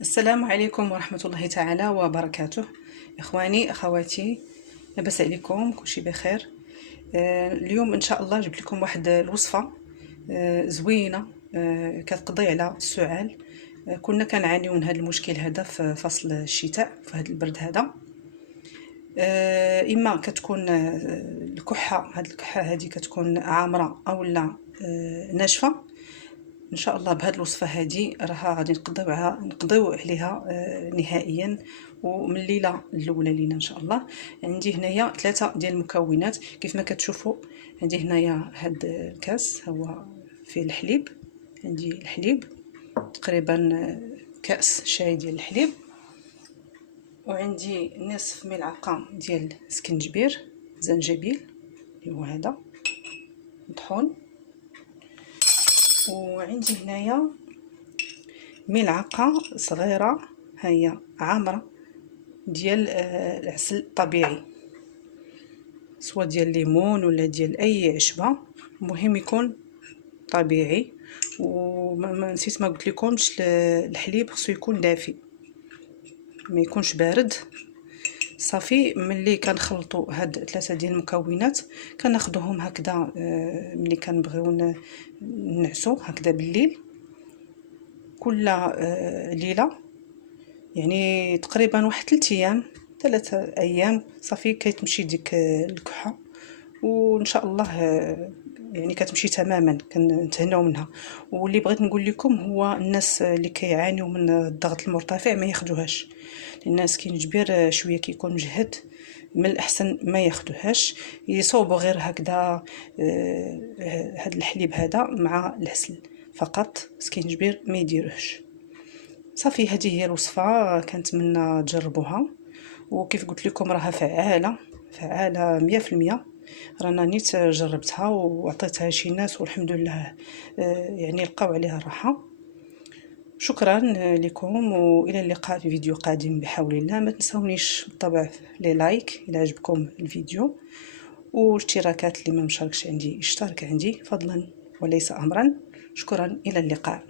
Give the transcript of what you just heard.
السلام عليكم ورحمة الله تعالى وبركاته. إخواني أخواتي، لاباس عليكم؟ كلشي بخير. اليوم إن شاء الله جبت لكم واحد الوصفة زوينة كتقضي على السعال. كنا كنعانيو من هذا المشكل هذا في فصل الشتاء، في هذا البرد هذا. إما كتكون الكحة، هذه الكحة هذه كتكون عامرة أو لا ناشفة. ان شاء الله بهذه الوصفه هذه راها غادي نقضيو عليها نهائيا ومن الليله الاولى لينا ان شاء الله. عندي هنايا 3 ديال المكونات كيف ما كتشوفوا. عندي هنايا هاد الكاس هو فيه الحليب، عندي الحليب تقريبا كاس شاي ديال الحليب، وعندي نصف ملعقه ديال زنجبيل اللي هو هذا مطحون، وعندي هنايا ملعقه صغيره هي عامره ديال العسل الطبيعي، سواء ديال الليمون ولا ديال اي عشبه، المهم يكون طبيعي. وما نسيت ما قلت لكمش، الحليب خصو يكون دافي ما يكونش بارد. صافي ملي كنخلطوا هاد 3 ديال المكونات كناخذوهم هكذا ملي كنبغيو نعسو هكذا بالليل كل ليله، يعني تقريبا واحد 3 ايام صافي كتمشي ديك الكحه، وان شاء الله يعني كتمشي تماما، كنتهناو منها. واللي بغيت نقول لكم هو الناس اللي كيعانيوا من الضغط المرتفع ما ياخذوهاش، لان سكينجبير شويه كيكون مجهد، من الاحسن ما ياخذوهاش، يصوبوا غير هكذا هاد الحليب هذا مع العسل فقط، سكينجبير ما يديروهش. صافي هذه هي الوصفه، كنتمنى تجربوها، وكيف قلت لكم راها فعاله 100%. رانا نيت جربتها وعطيتها شي ناس والحمد لله يعني لقاو عليها الراحه. شكرا لكم، والى اللقاء في فيديو قادم بحول الله. ما تنسونيش بالطبع لي لايك الى عجبكم الفيديو، واشتراكات اللي ما مشاركش عندي اشترك عندي فضلا وليس امرا. شكرا، الى اللقاء.